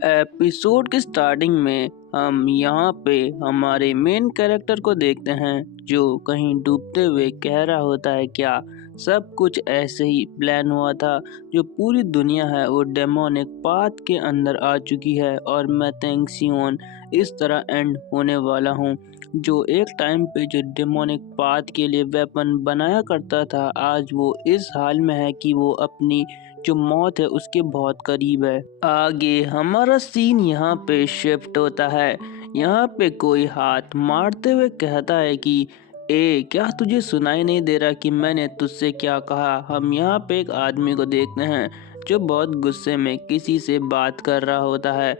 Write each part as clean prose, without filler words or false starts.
Episode के starting में हम यहाँ पे हमारे मेन कैरेक्टर को देखते हैं जो कहीं डूबते हुए कह रहा होता है क्या सब कुछ ऐसे ही प्लान हुआ था। जो पूरी दुनिया है वो डेमोनिक पाथ के अंदर आ चुकी है और मैं तेंगसियोन इस तरह एंड होने वाला हूँ। जो एक टाइम पे जो डेमोनिक पाथ के लिए वेपन बनाया करता था आज वो इस हाल में है कि वो अपनी जो मौत है उसके बहुत करीब है। आगे हमारा सीन यहाँ पे शिफ्ट होता है। यहाँ पे कोई हाथ मारते हुए कहता है कि ए क्या तुझे सुनाई नहीं दे रहा कि मैंने तुझसे क्या कहा। हम यहाँ पे एक आदमी को देखते हैं जो बहुत गुस्से में किसी से बात कर रहा होता है।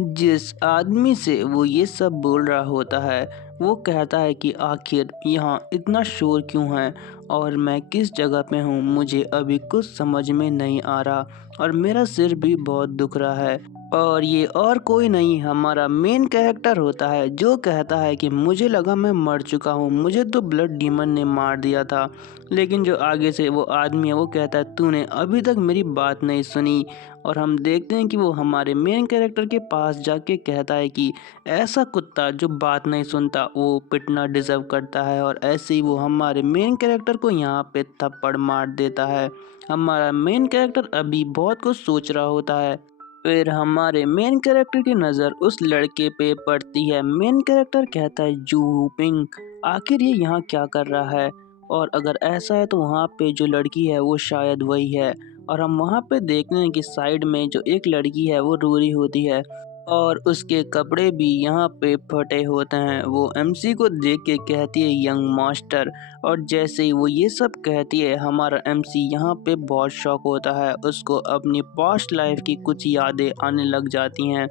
जिस आदमी से वो ये सब बोल रहा होता है वो कहता है कि आखिर यहाँ इतना शोर क्यों है और मैं किस जगह पे हूँ, मुझे अभी कुछ समझ में नहीं आ रहा और मेरा सिर भी बहुत दुख रहा है। और ये और कोई नहीं हमारा मेन कैरेक्टर होता है जो कहता है कि मुझे लगा मैं मर चुका हूँ, मुझे तो ब्लड डीमन ने मार दिया था। लेकिन जो आगे से वो आदमी है वो कहता है तूने अभी तक मेरी बात नहीं सुनी। और हम देखते हैं कि वो हमारे मेन कैरेक्टर के पास जाके कहता है कि ऐसा कुत्ता जो बात नहीं सुनता वो पिटना डिजर्व करता है। और ऐसे ही वो हमारे मेन कैरेक्टर को यहाँ पे थप्पड़ मार देता है। हमारा मेन कैरेक्टर अभी बहुत कुछ सोच रहा होता है। फिर हमारे मेन कैरेक्टर की नज़र उस लड़के पे पड़ती है। मेन कैरेक्टर कहता है जू पिंग आखिर ये यहाँ क्या कर रहा है, और अगर ऐसा है तो वहाँ पे जो लड़की है वो शायद वही है। और हम वहाँ पे देखते हैं कि साइड में जो एक लड़की है वो रो रही होती है और उसके कपड़े भी यहाँ पे फटे होते हैं। वो एमसी को देख के कहती है यंग मास्टर। और जैसे ही वो ये सब कहती है हमारा एमसी यहाँ पे बहुत शॉक होता है, उसको अपनी पास्ट लाइफ की कुछ यादें आने लग जाती हैं।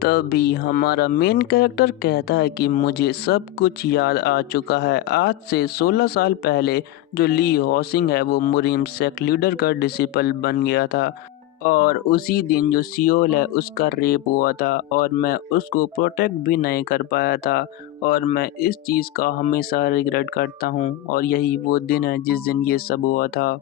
तभी हमारा मेन कैरेक्टर कहता है कि मुझे सब कुछ याद आ चुका है। आज से 16 साल पहले जो ली हॉसिंग है वो मुरीम सेक्ट लीडर का डिसिपल बन गया था और उसी दिन जो सियोल है उसका रेप हुआ था और मैं उसको प्रोटेक्ट भी नहीं कर पाया था। और मैं इस चीज़ का हमेशा रिग्रेट करता हूँ और यही वो दिन है जिस दिन ये सब हुआ था।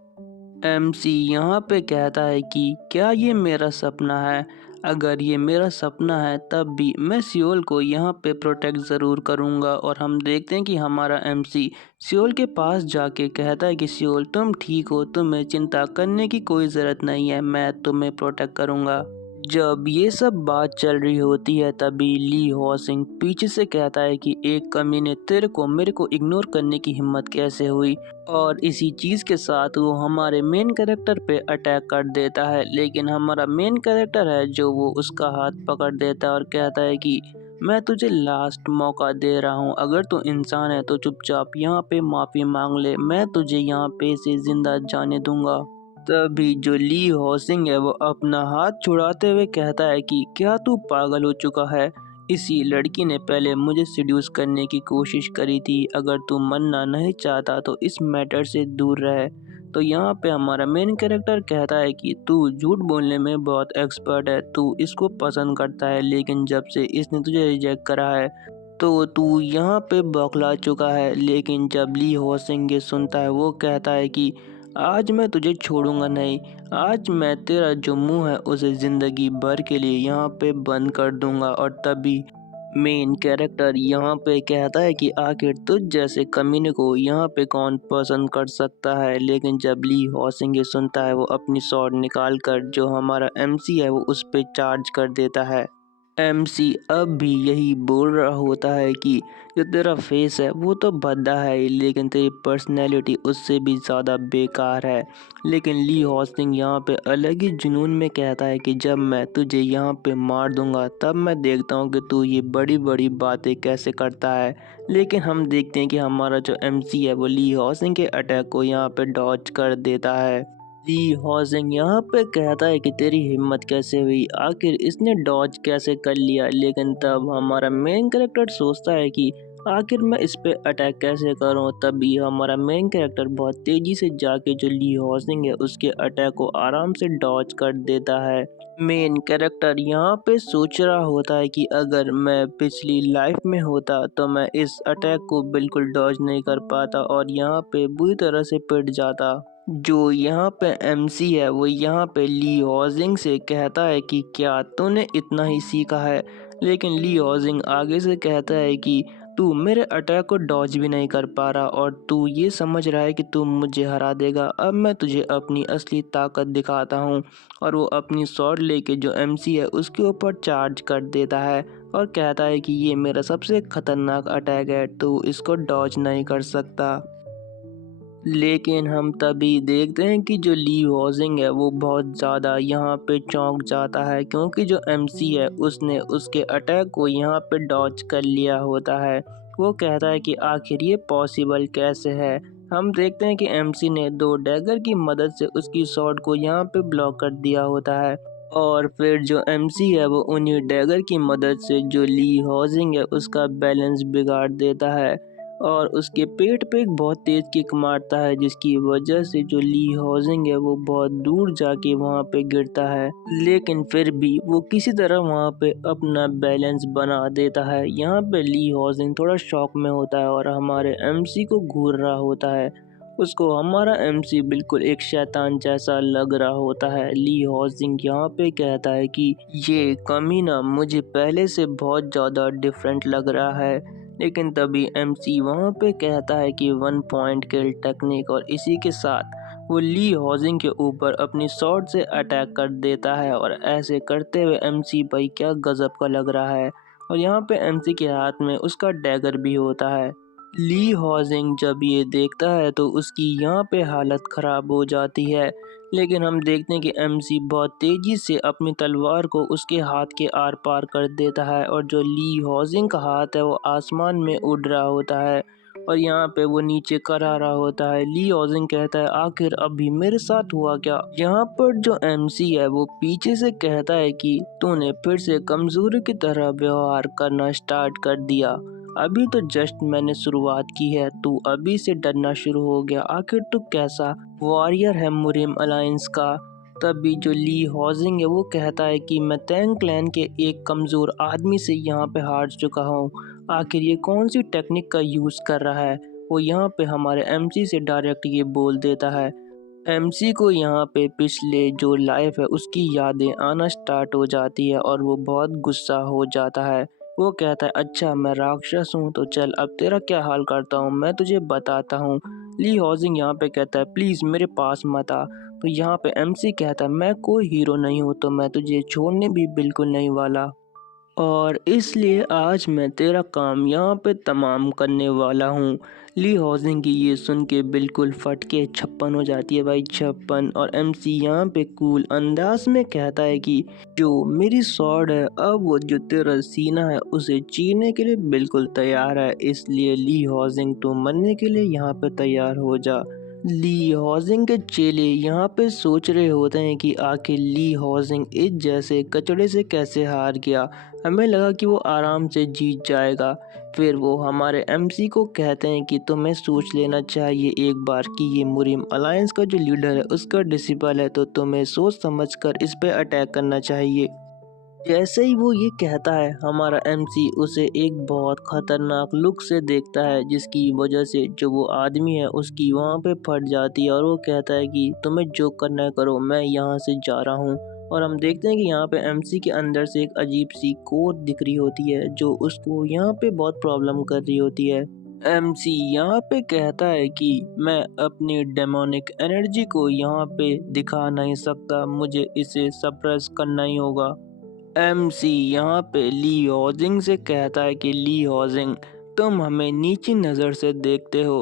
एमसी यहाँ पे कहता है कि क्या ये मेरा सपना है। अगर ये मेरा सपना है तब भी मैं सियोल को यहाँ पे प्रोटेक्ट ज़रूर करूँगा। और हम देखते हैं कि हमारा एमसी सियोल के पास जाके कहता है कि सियोल तुम ठीक हो, तुम्हें चिंता करने की कोई ज़रूरत नहीं है, मैं तुम्हें प्रोटेक्ट करूँगा। जब ये सब बात चल रही होती है तभी ली हॉसिंग पीछे से कहता है कि एक कमी ने तेरे को मेरे को इग्नोर करने की हिम्मत कैसे हुई। और इसी चीज़ के साथ वो हमारे मेन कैरेक्टर पे अटैक कर देता है। लेकिन हमारा मेन कैरेक्टर है जो वो उसका हाथ पकड़ देता है और कहता है कि मैं तुझे लास्ट मौका दे रहा हूँ, अगर तू इंसान है तो चुपचाप यहाँ पे माफ़ी मांग ले, मैं तुझे यहाँ पे से ज़िंदा जाने दूंगा। तभी जो ली हॉसिंग है वो अपना हाथ छुड़ाते हुए कहता है कि क्या तू पागल हो चुका है। इसी लड़की ने पहले मुझे सिड्यूस करने की कोशिश करी थी, अगर तू मनना नहीं चाहता तो इस मैटर से दूर रहे। तो यहाँ पे हमारा मेन कैरेक्टर कहता है कि तू झूठ बोलने में बहुत एक्सपर्ट है, तू इसको पसंद करता है लेकिन जब से इसने तुझे रिजेक्ट करा है तो तू यहाँ पे बौखला चुका है। लेकिन जब ली हॉसिंग ये सुनता है वो कहता है कि आज मैं तुझे छोड़ूंगा नहीं, आज मैं तेरा जो मुंह है उसे जिंदगी भर के लिए यहाँ पे बंद कर दूंगा। और तभी मेन कैरेक्टर यहाँ पे कहता है कि आखिर तुझ जैसे कमीने को यहाँ पे कौन पसंद कर सकता है। लेकिन जब ली हॉसिंग ये सुनता है वो अपनी स्वॉर्ड निकाल कर जो हमारा एमसी है वो उस पे चार्ज कर देता है। एमसी अब भी यही बोल रहा होता है कि जो तेरा फेस है वो तो भद्दा है लेकिन तेरी पर्सनैलिटी उससे भी ज़्यादा बेकार है। लेकिन ली हॉस्टिंग यहाँ पे अलग ही जुनून में कहता है कि जब मैं तुझे यहाँ पे मार दूंगा तब मैं देखता हूँ कि तू ये बड़ी बड़ी बातें कैसे करता है। लेकिन हम देखते हैं कि हमारा जो एमसी है वो ली हॉस्टिंग के अटैक को यहाँ पे डॉज कर देता है। ली हॉजिंग यहाँ पे कहता है कि तेरी हिम्मत कैसे हुई, आखिर इसने डॉज कैसे कर लिया। लेकिन तब हमारा मेन कैरेक्टर सोचता है कि आखिर मैं इस पे अटैक कैसे करूं। तभी हमारा मेन कैरेक्टर बहुत तेजी से जाके जो ली हॉजिंग है उसके अटैक को आराम से डॉज कर देता है। मेन कैरेक्टर यहाँ पे सोच रहा होता है कि अगर मैं पिछली लाइफ में होता तो मैं इस अटैक को बिल्कुल डॉज नहीं कर पाता और यहाँ पे बुरी तरह से पिट जाता। जो यहाँ पे एमसी है वो यहाँ पे ली हॉजिंग से कहता है कि क्या तूने इतना ही सीखा है, लेकिन ली हॉजिंग आगे से कहता है कि तू मेरे अटैक को डॉज भी नहीं कर पा रहा और तू ये समझ रहा है कि तू मुझे हरा देगा। अब मैं तुझे अपनी असली ताकत दिखाता हूँ। और वो अपनी स्वॉर्ड लेके जो एमसी है उसके ऊपर चार्ज कर देता है और कहता है कि ये मेरा सबसे खतरनाक अटैक है, तू इसको डॉज नहीं कर सकता। लेकिन हम तभी देखते हैं कि जो ली हॉजिंग है वो बहुत ज़्यादा यहाँ पे चौंक जाता है, क्योंकि जो एमसी है उसने उसके अटैक को यहाँ पे डॉज कर लिया होता है। वो कहता है कि आखिर ये पॉसिबल कैसे है। हम देखते हैं कि एमसी ने दो डैगर की मदद से उसकी शॉट को यहाँ पे ब्लॉक कर दिया होता है। और फिर जो एमसी है वो उन्हीं डैगर की मदद से जो ली हॉजिंग है उसका बैलेंस बिगाड़ देता है और उसके पेट पे एक बहुत तेज किक मारता है, जिसकी वजह से जो ली हॉजिंग है वो बहुत दूर जाके वहाँ पे गिरता है। लेकिन फिर भी वो किसी तरह वहाँ पे अपना बैलेंस बना देता है। यहाँ पे ली हॉजिंग थोड़ा शॉक में होता है और हमारे एमसी को घूर रहा होता है। उसको हमारा एमसी बिल्कुल एक शैतान जैसा लग रहा होता है। ली हॉजिंग यहाँ पे कहता है कि ये कमीना मुझे पहले से बहुत ज़्यादा डिफरेंट लग रहा है। लेकिन तभी एमसी वहाँ पे कहता है कि 1 पॉइंट किल टेक्निक, और इसी के साथ वो ली हॉजिंग के ऊपर अपनी स्वॉर्ड से अटैक कर देता है। और ऐसे करते हुए एमसी भाई क्या गजब का लग रहा है। और यहाँ पे एमसी के हाथ में उसका डैगर भी होता है। ली हॉजिंग जब ये देखता है तो उसकी यहाँ पे हालत ख़राब हो जाती है। लेकिन हम देखते हैं कि एमसी बहुत तेज़ी से अपनी तलवार को उसके हाथ के आर पार कर देता है और जो ली हॉजिंग का हाथ है वो आसमान में उड़ रहा होता है और यहाँ पे वो नीचे करा रहा होता है। ली हॉजिंग कहता है आखिर अभी मेरे साथ हुआ क्या। यहाँ पर जो एमसी है वो पीछे से कहता है कि तूने फिर से कमजोरी की तरह व्यवहार करना स्टार्ट कर दिया। अभी तो जस्ट मैंने शुरुआत की है, तू अभी से डरना शुरू हो गया। आखिर तू कैसा वॉरियर है मुरिम अलायंस का। तभी जो ली हॉजिंग है वो कहता है कि मैं टैंग क्लैन के एक कमज़ोर आदमी से यहाँ पे हार चुका हूँ। आखिर ये कौन सी टेक्निक का यूज़ कर रहा है। वो यहाँ पे हमारे एमसी से डायरेक्ट ये बोल देता है। एमसी को यहाँ पे पिछले जो लाइफ है उसकी यादें आना स्टार्ट हो जाती है और वो बहुत गुस्सा हो जाता है। वो कहता है अच्छा मैं राक्षस हूँ तो चल अब तेरा क्या हाल करता हूँ, मैं तुझे बताता हूँ। ली हॉजिंग यहाँ पे कहता है प्लीज़ मेरे पास मत आ। तो यहाँ पे एमसी कहता है मैं कोई हीरो नहीं हूँ तो मैं तुझे छोड़ने भी बिल्कुल नहीं वाला, और इसलिए आज मैं तेरा काम यहाँ पे तमाम करने वाला हूँ। ली हॉजिंग की ये सुन के बिल्कुल फट के छप्पन हो जाती है भाई, छप्पन। और एमसी यहाँ पे कूल अंदाज में कहता है कि जो मेरी स्वॉर्ड है अब वो जो तेरा सीना है उसे चीरने के लिए बिल्कुल तैयार है, इसलिए ली हॉजिंग तू मरने के लिए यहाँ पे तैयार हो जा। ली हॉजिंग के चेले यहाँ पे सोच रहे होते हैं कि आखिर ली हॉजिंग इस जैसे कचड़े से कैसे हार गया। हमें लगा कि वो आराम से जीत जाएगा। फिर वो हमारे एमसी को कहते हैं कि तुम्हें सोच लेना चाहिए एक बार कि ये मुरिम अलायंस का जो लीडर है उसका डिसिपल है, तो तुम्हें सोच समझकर इस पे अटैक करना चाहिए। जैसे ही वो ये कहता है हमारा एमसी उसे एक बहुत खतरनाक लुक से देखता है, जिसकी वजह से जो वो आदमी है उसकी वहाँ पे फट जाती है और वो कहता है कि तुम्हें जो करना है करो, मैं यहाँ से जा रहा हूँ। और हम देखते हैं कि यहाँ पे एमसी के अंदर से एक अजीब सी कोड दिख रही होती है जो उसको यहाँ पे बहुत प्रॉब्लम कर रही होती है। एमसी यहाँ पे कहता है कि मैं अपनी डेमोनिक एनर्जी को यहाँ पे दिखा नहीं सकता, मुझे इसे सप्रेस करना ही होगा। एमसी यहाँ पे ली हॉजिंग से कहता है कि ली हॉजिंग तुम हमें नीची नज़र से देखते हो,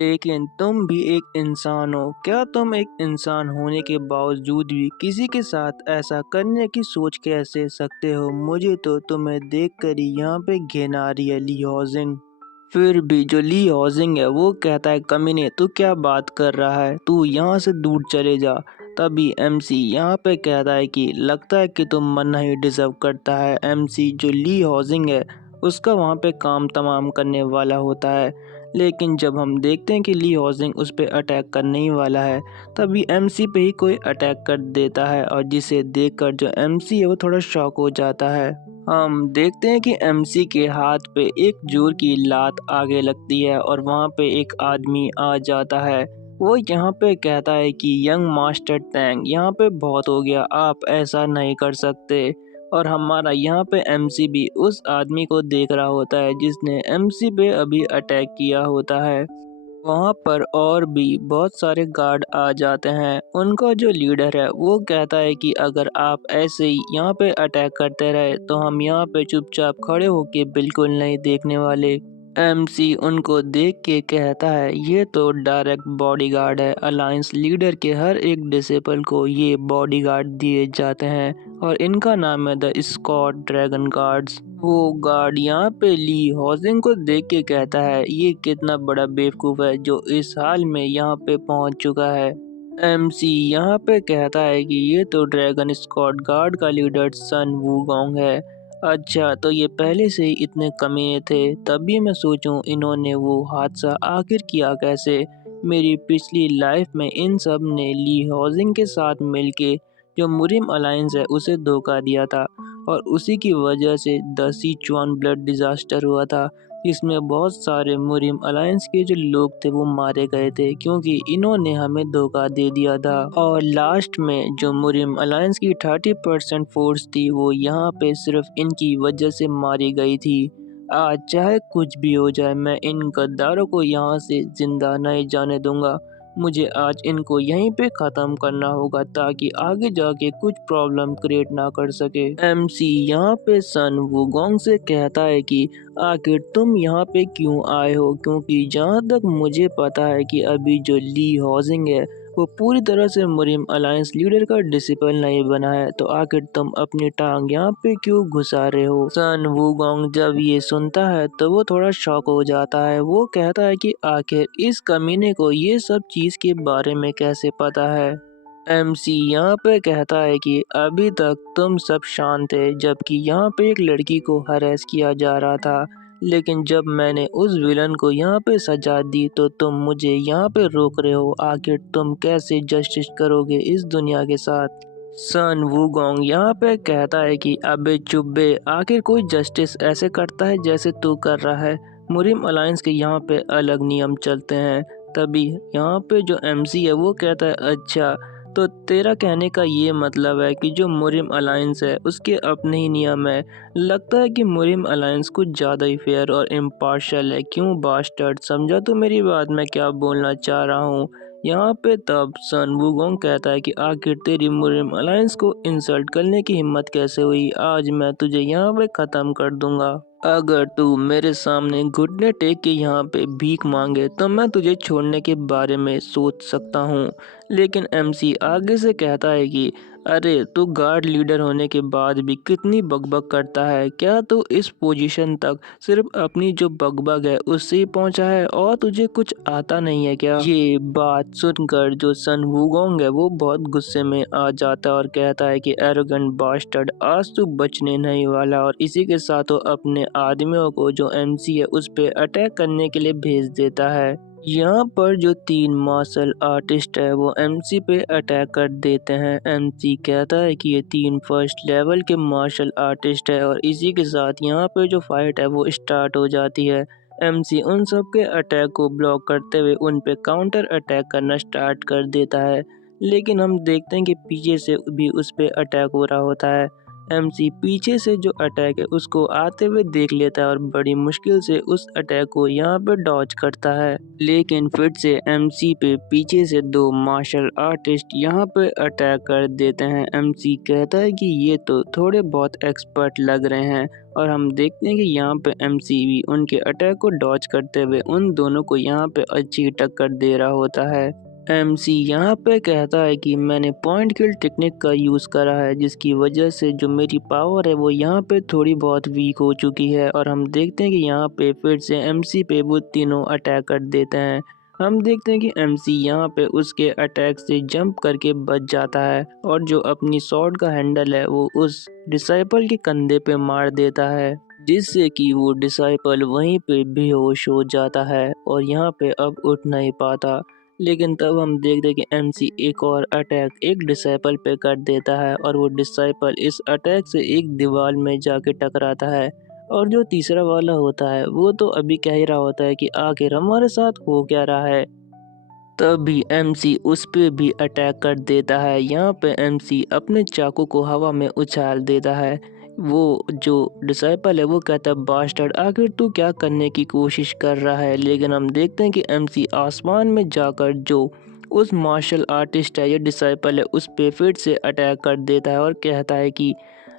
लेकिन तुम भी एक इंसान हो। क्या तुम एक इंसान होने के बावजूद भी किसी के साथ ऐसा करने की सोच कैसे सकते हो। मुझे तो तुम्हें देखकर ही यहाँ पे घिन आ रही है ली हॉजिंग। फिर भी जो ली हॉजिंग है वो कहता है कमीने तू क्या बात कर रहा है, तू यहाँ से दूर चले जा। तभी एमसी यहाँ पे कहता है कि लगता है कि तुम मरना ही डिजर्व करता है। एमसी जो ली हॉजिंग है उसका वहाँ पे काम तमाम करने वाला होता है, लेकिन जब हम देखते हैं कि ली हॉजिंग उस पर अटैक करने ही वाला है तभी एमसी पे ही कोई अटैक कर देता है, और जिसे देखकर जो एमसी है वो थोड़ा शॉक हो जाता है। हम देखते हैं कि एमसी के हाथ पे एक जोर की लात आगे लगती है और वहाँ पे एक आदमी आ जाता है। वो यहाँ पे कहता है कि यंग मास्टर टैंग यहाँ पे बहुत हो गया, आप ऐसा नहीं कर सकते। और हमारा यहाँ पे एमसी भी उस आदमी को देख रहा होता है जिसने एमसी पे अभी अटैक किया होता है। वहाँ पर और भी बहुत सारे गार्ड आ जाते हैं। उनका जो लीडर है वो कहता है कि अगर आप ऐसे ही यहाँ पे अटैक करते रहे तो हम यहाँ पे चुपचाप खड़े होके बिल्कुल नहीं देखने वाले। एमसी उनको देख के कहता है ये तो डायरेक्ट बॉडीगार्ड है, अलायंस लीडर के हर एक डिसेबल को ये बॉडीगार्ड दिए जाते हैं और इनका नाम है द स्कॉट ड्रैगन गार्ड्स। वो गार्ड यहाँ पे ली हॉजिंग को देख के कहता है ये कितना बड़ा बेवकूफ़ है जो इस हाल में यहाँ पे पहुँच चुका है। एमसी यहाँ पे कहता है कि ये तो ड्रैगन स्क्वाड गार्ड का लीडर सन वूगोंग है। अच्छा, तो ये पहले से ही इतने कमीने थे, तभी मैं सोचूं इन्होंने वो हादसा आखिर किया कैसे। मेरी पिछली लाइफ में इन सब ने ली हाउसिंग के साथ मिलके जो मुरिम अलायंस है उसे धोखा दिया था और उसी की वजह से द सिचुआन ब्लड डिजास्टर हुआ था, इसमें बहुत सारे मुरिम अलायंस के जो लोग थे वो मारे गए थे क्योंकि इन्होंने हमें धोखा दे दिया था। और लास्ट में जो मुरिम अलायंस की 30% फोर्स थी वो यहाँ पे सिर्फ इनकी वजह से मारी गई थी। आज चाहे कुछ भी हो जाए मैं इन गद्दारों को यहाँ से जिंदा नहीं जाने दूंगा। मुझे आज इनको यहीं पे ख़त्म करना होगा ताकि आगे जाके कुछ प्रॉब्लम क्रिएट ना कर सके। एमसी यहाँ पे सन वुगोंग से कहता है कि आखिर तुम यहाँ पे क्यों आए हो, क्योंकि जहाँ तक मुझे पता है कि अभी जो ली हाउसिंग है वो पूरी तरह से मुरिम अलायंस लीडर का डिसिपल नहीं बना है, तो आखिर तुम अपनी टांग यहाँ पे क्यों घुसा रहे हो। सन वूगोंग जब ये सुनता है तो वो थोड़ा शॉक हो जाता है। वो कहता है कि आखिर इस कमीने को ये सब चीज के बारे में कैसे पता है। एमसी यहाँ पे कहता है कि अभी तक तुम सब शांत थे जबकि यहाँ पे एक लड़की को हरेस किया जा रहा था, लेकिन जब मैंने उस विलन को यहाँ पे सजा दी तो तुम मुझे यहाँ पे रोक रहे हो। आखिर तुम कैसे जस्टिस करोगे इस दुनिया के साथ। सन वूगोंग यहाँ पे कहता है कि अबे चुप बे, आखिर कोई जस्टिस ऐसे करता है जैसे तू कर रहा है। मुरिम अलायंस के यहाँ पे अलग नियम चलते हैं। तभी यहाँ पे जो एमसी है वो कहता है अच्छा, तो तेरा कहने का ये मतलब है कि जो मुरिम अलायंस है उसके अपने ही नियम है। लगता है कि मुरिम अलायंस कुछ ज़्यादा ही फेयर और इम्पार्शियल है। क्यों बास्टर्ड, समझा तो मेरी बात मैं क्या बोलना चाह रहा हूँ। यहाँ पे तब सन वूगोंग कहता है कि आखिर तेरी मुरिम अलायंस को इंसल्ट करने की हिम्मत कैसे हुई, आज मैं तुझे यहाँ पे ख़त्म कर दूंगा। अगर तू मेरे सामने घुटने टेक के यहाँ पे भीख मांगे तो मैं तुझे छोड़ने के बारे में सोच सकता हूँ। लेकिन एमसी आगे से कहता है कि अरे तू गार्ड लीडर होने के बाद भी कितनी बकबक करता है, क्या तू इस पोजीशन तक सिर्फ अपनी जो बकबक है उससे ही पहुंचा है और तुझे कुछ आता नहीं है क्या। ये बात सुनकर जो सन वूगोंग है वो बहुत गुस्से में आ जाता है और कहता है कि एरोगेंट बास्टर्ड, आज तू बचने नहीं वाला। और इसी के साथ वो अपने आदमियों को जो एमसी है उस पे अटैक करने के लिए भेज देता है। यहाँ पर जो 3 मार्शल आर्टिस्ट है वो एमसी पे अटैक कर देते हैं। एमसी कहता है कि ये 3 फर्स्ट लेवल के मार्शल आर्टिस्ट है और इसी के साथ यहाँ पे जो फाइट है वो स्टार्ट हो जाती है। एमसी उन सब के अटैक को ब्लॉक करते हुए उन पे काउंटर अटैक करना स्टार्ट कर देता है, लेकिन हम देखते हैं कि पीछे से भी उस पे अटैक हो रहा होता है। एमसी पीछे से जो अटैक है उसको आते हुए देख लेता है और बड़ी मुश्किल से उस अटैक को यहाँ पे डॉज करता है, लेकिन फिर से एमसी पे पीछे से 2 मार्शल आर्टिस्ट यहाँ पे अटैक कर देते हैं। एमसी कहता है कि ये तो थोड़े बहुत एक्सपर्ट लग रहे हैं और हम देखते हैं कि यहाँ पे एमसी भी उनके अटैक को डॉज करते हुए उन दोनों को यहाँ पे अच्छी टक्कर दे रहा होता है। एमसी यहाँ पे कहता है कि मैंने पॉइंट किल टेक्निक का यूज़ करा है जिसकी वजह से जो मेरी पावर है वो यहाँ पे थोड़ी बहुत वीक हो चुकी है और हम देखते हैं कि यहाँ पे फिर से एमसी पे वो तीनों अटैक कर देते हैं। हम देखते हैं कि एमसी यहाँ पे उसके अटैक से जंप करके बच जाता है और जो अपनी स्वॉर्ड का हैंडल है वो उस डिसाइपल के कंधे पे मार देता है, जिससे कि वो डिसाइपल वहीं पे बेहोश हो जाता है और यहाँ पे अब उठ नहीं पाता। लेकिन तब हम देखते हैं कि एमसी एक और अटैक एक डिसाइपल पे कर देता है और वो डिसाइपल इस अटैक से एक दीवार में जाके टकराता है। और जो तीसरा वाला होता है वो तो अभी कह ही रहा होता है कि आखिर हमारे साथ हो क्या रहा है। तभी एमसी उस पे भी अटैक कर देता है। यहाँ पे एमसी अपने चाकू को हवा में उछाल देता है। वो जो डिसाइपल है वो कहता है, बास्टर्ड आखिर तू क्या करने की कोशिश कर रहा है। लेकिन हम देखते हैं कि एमसी आसमान में जाकर जो उस मार्शल आर्टिस्ट है या डिसाइपल है उस पे फिर से अटैक कर देता है और कहता है कि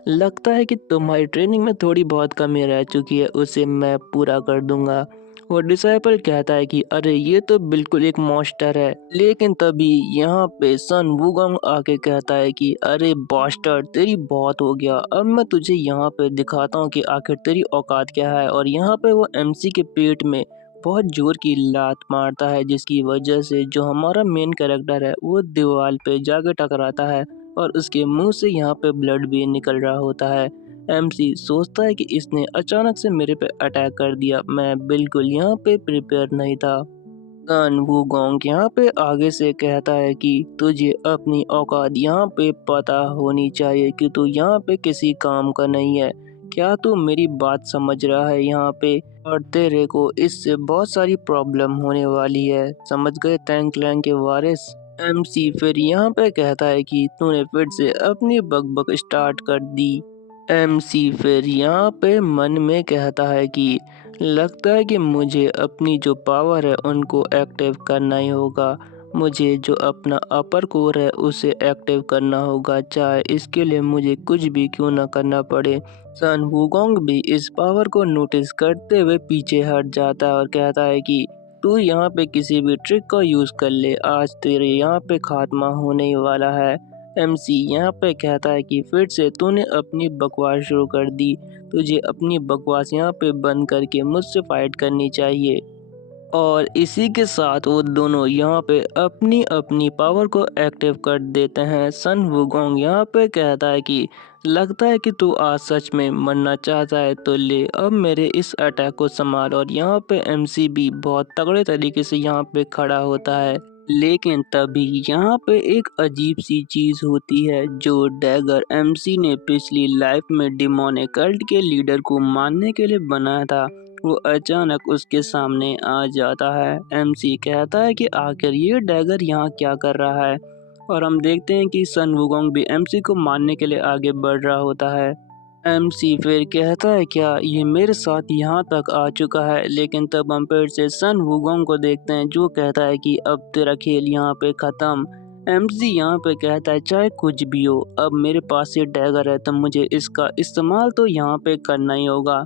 लगता है कि तुम्हारी ट्रेनिंग में थोड़ी बहुत कमी रह चुकी है, उसे मैं पूरा कर दूंगा। वो डिसाइपल कहता है कि अरे ये तो बिल्कुल एक मॉन्स्टर है। लेकिन तभी यहाँ पे सन वुगोंग आके कहता है कि अरे बास्टर्ड तेरी बहुत हो गया, अब मैं तुझे यहाँ पे दिखाता हूँ कि आखिर तेरी औकात क्या है। और यहाँ पे वो एमसी के पेट में बहुत जोर की लात मारता है, जिसकी वजह से जो हमारा मेन कैरेक्टर है वो दीवार पे जाके टकराता है और उसके मुंह से यहाँ पे ब्लड भी निकल रहा होता है। एमसी सोचता है कि इसने अचानक से मेरे पे अटैक कर दिया, मैं बिल्कुल यहाँ पे प्रिपेयर नहीं था। सन वूगोंग यहाँ पे आगे से कहता है कि तुझे अपनी औकात यहाँ पे पता होनी चाहिए कि तू यहाँ पे किसी काम का नहीं है। क्या तू मेरी बात समझ रहा है यहाँ पे? और तेरे को इससे बहुत सारी प्रॉब्लम होने वाली है, समझ गए टैंग क्लैंग के वारिस? एमसी फिर यहाँ पे कहता है कि तूने फिर से अपनी बकबक स्टार्ट कर दी। एमसी फिर यहाँ पे मन में कहता है कि लगता है कि मुझे अपनी जो पावर है उनको एक्टिव करना ही होगा। मुझे जो अपना अपर कोर है उसे एक्टिव करना होगा, चाहे इसके लिए मुझे कुछ भी क्यों ना करना पड़े। सन वुगोंग भी इस पावर को नोटिस करते हुए पीछे हट जाता है और कहता है कि तू यहाँ पे किसी भी ट्रिक का यूज कर ले, आज तेरे यहाँ पे खात्मा होने ही वाला है। एमसी यहाँ पे कहता है कि फिर से तूने अपनी बकवास शुरू कर दी, तुझे अपनी बकवास यहाँ पे बंद करके मुझसे फाइट करनी चाहिए। और इसी के साथ वो दोनों यहाँ पे अपनी अपनी पावर को एक्टिव कर देते हैं। सन वुगोंग यहाँ पे कहता है कि लगता है कि तू आज सच में मरना चाहता है, तो ले अब मेरे इस अटैक को संभाल। और यहाँ पे एमसी भी बहुत तगड़े तरीके से यहाँ पे खड़ा होता है। लेकिन तभी यहाँ पे एक अजीब सी चीज होती है, जो डैगर एमसी ने पिछली लाइफ में डिमोनिक कल्ट के लीडर को मारने के लिए बनाया था, वो अचानक उसके सामने आ जाता है। एमसी कहता है कि आखिर ये डैगर यहाँ क्या कर रहा है। और हम देखते हैं कि सन वुगोंग भी एमसी को मारने के लिए आगे बढ़ रहा होता है। एमसी फिर कहता है क्या ये मेरे साथ यहाँ तक आ चुका है। लेकिन तब हम फिर से सन वुगोंग को देखते हैं, जो कहता है कि अब तेरा खेल यहाँ पे खत्म। एमसी यहाँ पे कहता है चाहे कुछ भी हो, अब मेरे पास ये डैगर है तो मुझे इसका इस्तेमाल तो यहाँ पे करना ही होगा।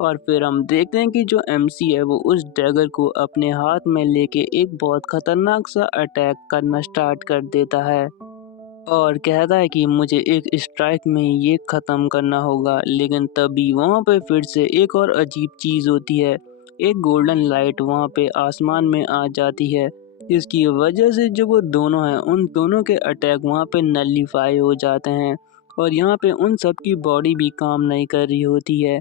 और फिर हम देखते हैं कि जो एमसी है वो उस डैगर को अपने हाथ में लेके एक बहुत खतरनाक सा अटैक करना स्टार्ट कर देता है और कहता है कि मुझे एक स्ट्राइक में ये ख़त्म करना होगा। लेकिन तभी वहाँ पे फिर से एक और अजीब चीज़ होती है, एक गोल्डन लाइट वहाँ पे आसमान में आ जाती है, जिसकी वजह से जो वो दोनों हैं उन दोनों के अटैक वहाँ पे नलीफाई हो जाते हैं और यहाँ पे उन सब की बॉडी भी काम नहीं कर रही होती है।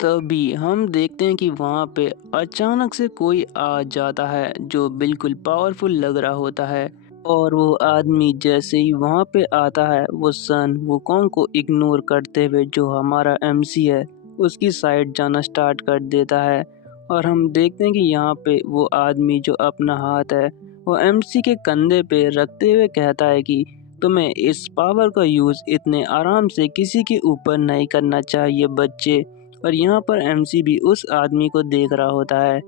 तभी हम देखते हैं कि वहाँ पे अचानक से कोई आ जाता है जो बिल्कुल पावरफुल लग रहा होता है। और वो आदमी जैसे ही वहाँ पे आता है वो सन वुकोंग को इग्नोर करते हुए जो हमारा एमसी है उसकी साइड जाना स्टार्ट कर देता है। और हम देखते हैं कि यहाँ पे वो आदमी जो अपना हाथ है वो एमसी के कंधे पे रखते हुए कहता है कि तुम्हें इस पावर का यूज़ इतने आराम से किसी के ऊपर नहीं करना चाहिए बच्चे। और यहाँ पर एमसी भी उस आदमी को देख रहा होता है,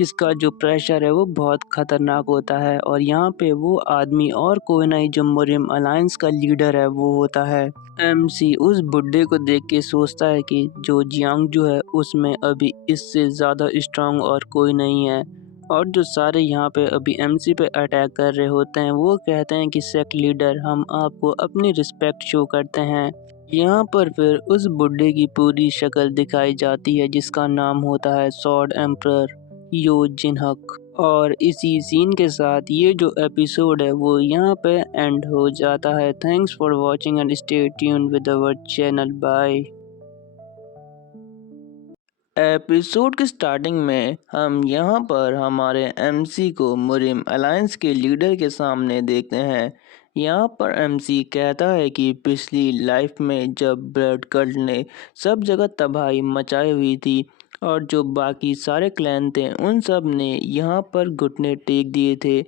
इसका जो प्रेशर है वो बहुत खतरनाक होता है। और यहाँ पे वो आदमी और कोई नहीं जो मुरिम अलायंस का लीडर है वो होता है। एमसी उस बुड्ढे को देख के सोचता है कि जो जियांग जो है उसमें अभी इससे ज़्यादा स्ट्रांग और कोई नहीं है। और जो सारे यहाँ पे अभी एमसी पे अटैक कर रहे होते हैं वो कहते हैं कि सेक्ट लीडर हम आपको अपनी रिस्पेक्ट शो करते हैं। यहाँ पर फिर उस बुड्ढे की पूरी शक्ल दिखाई जाती है जिसका नाम होता है सॉर्ड एम्परर यो जिनहक। और इसी सीन के साथ ये जो एपिसोड है वो यहाँ पे एंड हो जाता है। Thanks for watching and stay tuned with our channel. Bye. Episode की स्टार्टिंग में हम यहाँ पर हमारे एमसी को मुरिम अलायंस के लीडर के सामने देखते हैं। यहाँ पर एमसी कहता है कि पिछली लाइफ में जब ब्लड कल्ट ने सब जगह तबाही मचाई हुई थी और जो बाकी सारे क्लैन थे उन सब ने यहाँ पर घुटने टेक दिए थे।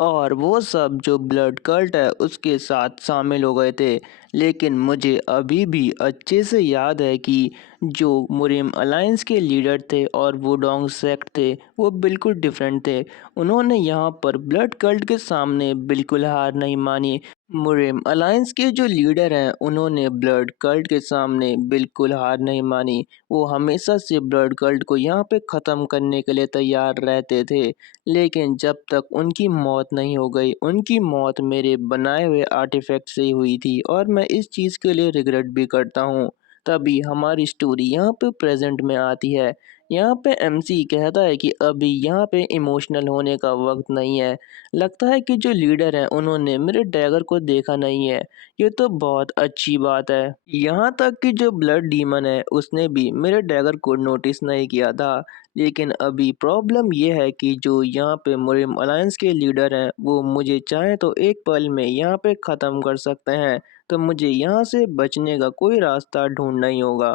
और वो सब जो ब्लड कल्ट है उसके साथ शामिल हो गए थे। लेकिन मुझे अभी भी अच्छे से याद है कि जो मुरिम अलायंस के लीडर थे और वुडोंग सेक्ट थे वो बिल्कुल डिफरेंट थे। उन्होंने यहाँ पर ब्लड कल्ट के सामने बिल्कुल हार नहीं मानी। मुरिम अलायंस के जो लीडर हैं उन्होंने ब्लड कल्ट के सामने बिल्कुल हार नहीं मानी। वो हमेशा से ब्लड कल्ट को यहाँ पे ख़त्म करने के लिए तैयार रहते थे। लेकिन जब तक उनकी मौत नहीं हो गई, उनकी मौत मेरे बनाए हुए आर्टिफैक्ट से ही हुई थी और मैं इस चीज़ के लिए रिग्रेट भी करता हूँ। तभी हमारी स्टोरी यहाँ पे प्रेजेंट में आती है। यहाँ पे एमसी कहता है कि अभी यहाँ पे इमोशनल होने का वक्त नहीं है। लगता है कि जो लीडर हैं उन्होंने मेरे डैगर को देखा नहीं है। ये तो बहुत अच्छी बात है। यहाँ तक कि जो ब्लड डीमन है उसने भी मेरे डैगर को नोटिस नहीं किया था। लेकिन अभी प्रॉब्लम ये है कि जो यहाँ पे मुरिम अलायंस के लीडर हैं वो मुझे चाहे तो एक पल में यहाँ पे ख़त्म कर सकते हैं। तो मुझे यहाँ से बचने का कोई रास्ता ढूंढना ही होगा।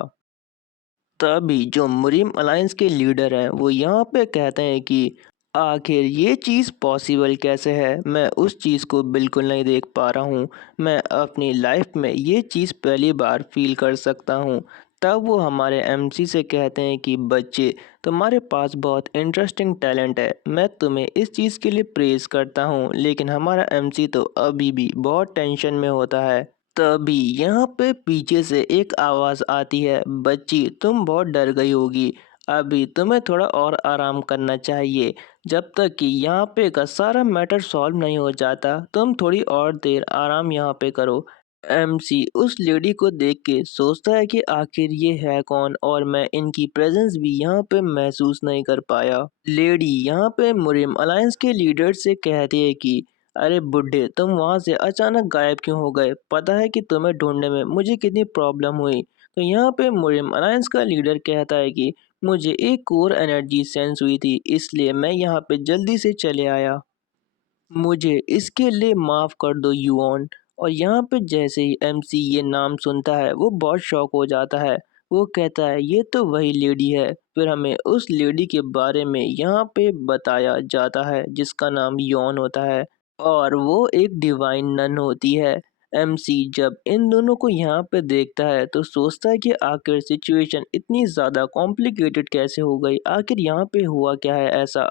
तभी जो मुरिम अलायंस के लीडर हैं वो यहाँ पे कहते हैं कि आखिर ये चीज़ पॉसिबल कैसे है। मैं उस चीज़ को बिल्कुल नहीं देख पा रहा हूँ। मैं अपनी लाइफ में ये चीज़ पहली बार फील कर सकता हूँ। तब वो हमारे एमसी से कहते हैं कि बच्चे, तुम्हारे पास बहुत इंटरेस्टिंग टैलेंट है। मैं तुम्हें इस चीज़ के लिए प्रेज़ करता हूँ। लेकिन हमारा एमसी तो अभी भी बहुत टेंशन में होता है। तभी यहाँ पे पीछे से एक आवाज़ आती है, बच्ची तुम बहुत डर गई होगी। अभी तुम्हें थोड़ा और आराम करना चाहिए। जब तक कि यहाँ पे का सारा मैटर सॉल्व नहीं हो जाता तुम थोड़ी और देर आराम यहाँ पे करो। एमसी उस लेडी को देख के सोचता है कि आखिर ये है कौन और मैं इनकी प्रेजेंस भी यहाँ पे महसूस नहीं कर पाया। लेडी यहाँ पे मुरिम अलायंस के लीडर से कहती है कि अरे बुड्ढे, तुम वहां से अचानक गायब क्यों हो गए? पता है कि तुम्हें ढूंढने में मुझे कितनी प्रॉब्लम हुई। तो यहाँ पे मुरिम अलायंस का लीडर कहता है कि मुझे एक कोर एनर्जी सेंस हुई थी, इसलिए मैं यहाँ पे जल्दी से चले आया। मुझे इसके लिए माफ़ कर दो युआन। और यहाँ पे जैसे ही एमसी ये नाम सुनता है वो बहुत शॉक हो जाता है। वो कहता है ये तो वही लेडी है। फिर हमें उस लेडी के बारे में यहाँ पे बताया जाता है जिसका नाम यौन होता है और वो एक डिवाइन नन होती है। एमसी जब इन दोनों को यहाँ पे देखता है तो सोचता है कि आखिर सिचुएशन इतनी ज़्यादा कॉम्प्लिकेटेड कैसे हो गई, आखिर यहाँ पे हुआ क्या है ऐसा।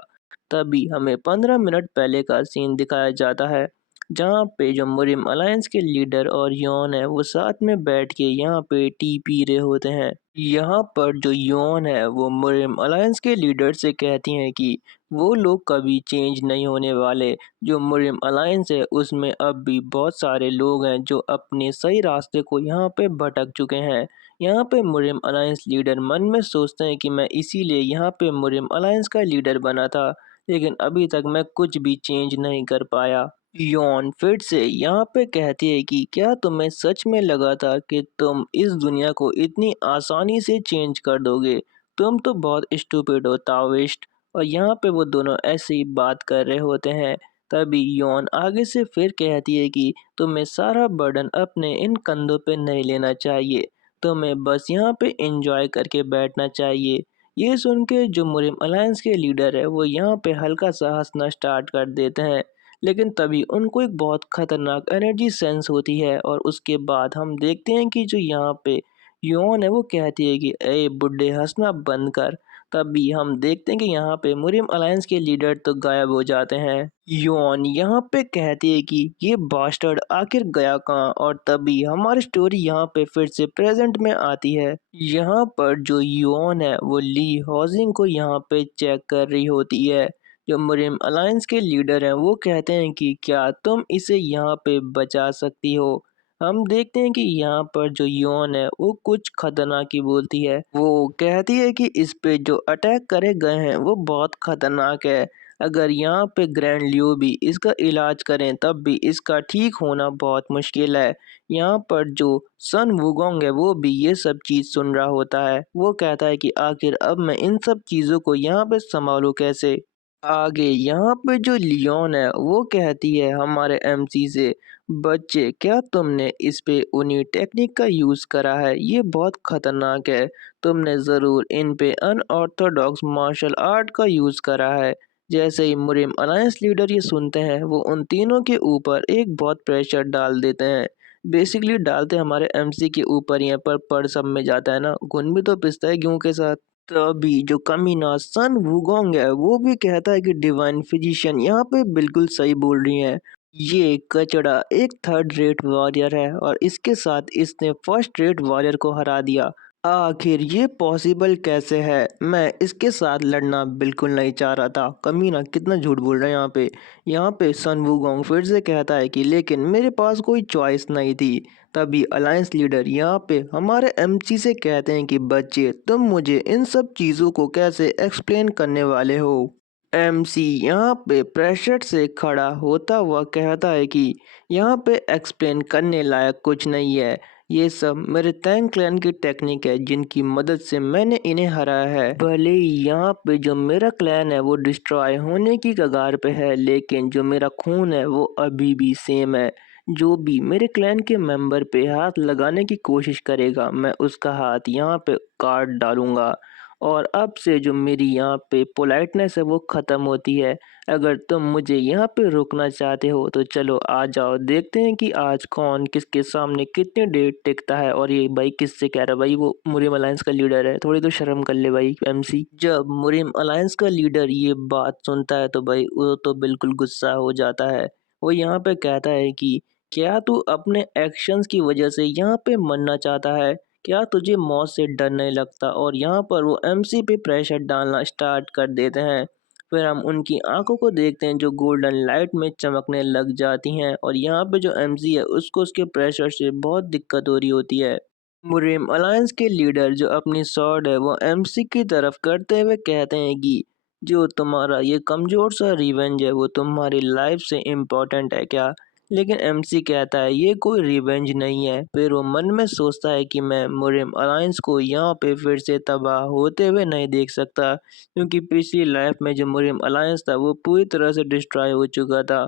तभी हमें 15 मिनट पहले का सीन दिखाया जाता है जहाँ पे जो मुरिम अलायंस के लीडर और यौन है वो साथ में बैठ के यहाँ पे टी पी रहे होते हैं। यहाँ पर जो यौन है वो मुरिम अलायंस के लीडर से कहती हैं कि वो लोग कभी चेंज नहीं होने वाले। जो मुरिम अलायंस है उसमें अब भी बहुत सारे लोग हैं जो अपने सही रास्ते को यहाँ पे भटक चुके हैं। यहाँ पे मुरिम अलायंस लीडर मन में सोचते हैं कि मैं इसीलिए यहाँ पे मुरिम अलायंस का लीडर बना था, लेकिन अभी तक मैं कुछ भी चेंज नहीं कर पाया। यौन फिर से यहाँ पे कहती है कि क्या तुम्हें सच में लगा था कि तुम इस दुनिया को इतनी आसानी से चेंज कर दोगे? तुम तो बहुत स्टूपिड हो ताओइस्ट। और यहाँ पे वो दोनों ऐसे ही बात कर रहे होते हैं। तभी यौन आगे से फिर कहती है कि तुम्हें सारा बर्डन अपने इन कंधों पे नहीं लेना चाहिए। तुम्हें बस यहाँ पे एंजॉय करके बैठना चाहिए। ये सुन के जो मुरिम अलायंस के लीडर है वो यहाँ पे हल्का सा हंसना स्टार्ट कर देते हैं। लेकिन तभी उनको एक बहुत खतरनाक एनर्जी सेंस होती है और उसके बाद हम देखते हैं कि जो यहाँ पे यौन है वो कहती है कि ए बुड्ढे, हंसना बंद कर। तभी हम देखते हैं कि यहाँ पे मुरिम अलायंस के लीडर तो गायब हो जाते हैं। यौन यहाँ पे कहती है कि ये बास्टर्ड आखिर गया कहाँ। और तभी हमारी स्टोरी यहाँ पे फिर से प्रेजेंट में आती है। यहाँ पर जो यौन है वो ली हॉजिंग को यहाँ पे चेक कर रही होती है। जो मुरिम अलायंस के लीडर हैं वो कहते हैं कि क्या तुम इसे यहाँ पे बचा सकती हो। हम देखते हैं कि यहाँ पर जो यौन है वो कुछ खतरनाक ही बोलती है। वो कहती है कि इस पे जो अटैक करे गए हैं वो बहुत खतरनाक है। अगर यहाँ पे ग्रैंड लियो भी इसका इलाज करें तब भी इसका ठीक होना बहुत मुश्किल है। यहाँ पर जो सन वुगोंग है वो भी ये सब चीज़ सुन रहा होता है। वो कहता है कि आखिर अब मैं इन सब चीज़ों को यहाँ पे संभालूं कैसे। आगे यहाँ पे जो लियोन है वो कहती है हमारे एमसी से, बच्चे क्या तुमने इस पे उन्हीं टेक्निक का यूज़ करा है? ये बहुत खतरनाक है। तुमने ज़रूर इन पे अनऑर्थोडॉक्स मार्शल आर्ट का यूज़ करा है जैसे ही मुरिम अलायंस लीडर ये सुनते हैं वो उन तीनों के ऊपर एक बहुत प्रेशर डाल देते हैं। बेसिकली डालते हमारे एमसी के ऊपर ही है, पर सब में जाता है ना, घुन भी तो पिसता है गेहूं के साथ। तभी जो कमीना सन वुगोंग है वो भी कहता है कि डिवाइन फिजिशियन यहाँ पे बिल्कुल सही बोल रही है। ये कचड़ा एक थर्ड रेट वॉरियर है और इसके साथ इसने फर्स्ट रेट वॉरियर को हरा दिया। आखिर ये पॉसिबल कैसे है? मैं इसके साथ लड़ना बिल्कुल नहीं चाह रहा था। कमीना कितना झूठ बोल रहा है यहाँ पे। यहाँ पे सन वुगोंग फिर से कहता है कि लेकिन मेरे पास कोई चॉइस नहीं थी। तभी अलायंस लीडर यहाँ पे हमारे एमसी से कहते हैं कि बच्चे तुम मुझे इन सब चीज़ों को कैसे एक्सप्लेन करने वाले हो। एमसी यहाँ पे प्रेशर से खड़ा होता हुआ कहता है कि यहाँ पे एक्सप्लेन करने लायक कुछ नहीं है। ये सब मेरे टैंक क्लैन की टेक्निक है जिनकी मदद से मैंने इन्हें हराया है। भले ही यहाँ पे जो मेरा क्लैन है वो डिस्ट्रॉय होने की कगार पे है, लेकिन जो मेरा खून है वो अभी भी सेम है। जो भी मेरे क्लैन के मेंबर पे हाथ लगाने की कोशिश करेगा मैं उसका हाथ यहाँ पे काट डालूंगा। और अब से जो मेरी यहाँ पे पोलाइटनेस है वो ख़त्म होती है। अगर तुम मुझे यहाँ पे रोकना चाहते हो तो चलो आ जाओ, देखते हैं कि आज कौन किसके सामने कितनी देर टिकता है। और ये भाई किससे कह रहा है भाई, वो मुरिम अलायंस का लीडर है, थोड़ी तो शर्म कर ले भाई एमसी। जब मुरिम अलायंस का लीडर ये बात सुनता है तो भाई वो तो बिल्कुल गुस्सा हो जाता है। वो यहाँ पे कहता है कि क्या तू अपने एक्शंस की वजह से यहाँ पे मरना चाहता है? क्या तुझे मौत से डर नहीं लगता? और यहाँ पर वो एमसी पे प्रेशर डालना स्टार्ट कर देते हैं। फिर हम उनकी आंखों को देखते हैं जो गोल्डन लाइट में चमकने लग जाती हैं और यहाँ पे जो एमसी है उसको उसके प्रेशर से बहुत दिक्कत हो रही होती है। मुरिम अलायंस के लीडर जो अपनी सॉर्ड है वो एमसी की तरफ करते हुए कहते हैं कि जो तुम्हारा ये कमजोर सा रिवेंज है वो तुम्हारी लाइफ से इम्पोर्टेंट है क्या? लेकिन एमसी कहता है ये कोई रिवेंज नहीं है। फिर वो मन में सोचता है कि मैं मुरिम अलायंस को यहाँ पे फिर से तबाह होते हुए नहीं देख सकता, क्योंकि पिछली लाइफ में जो मुरिम अलायंस था वो पूरी तरह से डिस्ट्रॉय हो चुका था।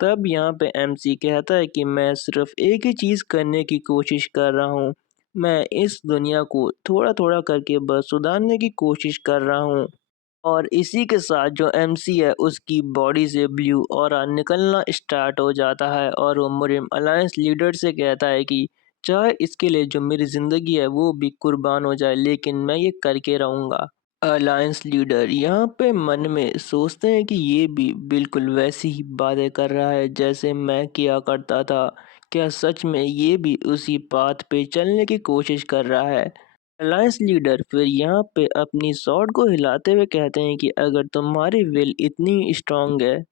तब यहाँ पे एमसी कहता है कि मैं सिर्फ एक ही चीज़ करने की कोशिश कर रहा हूँ। मैं इस दुनिया को थोड़ा थोड़ा करके बस सुधारने की कोशिश कर रहा हूँ। और इसी के साथ जो एमसी है उसकी बॉडी से ब्लू ऑरा निकलना स्टार्ट हो जाता है और वो मुरिम अलायंस लीडर से कहता है कि चाहे इसके लिए जो मेरी ज़िंदगी है वो भी कुर्बान हो जाए, लेकिन मैं ये करके रहूँगा। अलायंस लीडर यहाँ पे मन में सोचते हैं कि ये भी बिल्कुल वैसी ही बातें कर रहा है जैसे मैं किया करता था। क्या सच में ये भी उसी पाथ पे चलने की कोशिश कर रहा है? अलायंस लीडर फिर यहाँ पे अपनी स्वॉर्ड को हिलाते हुए कहते हैं कि अगर तुम्हारी विल इतनी स्ट्रांग है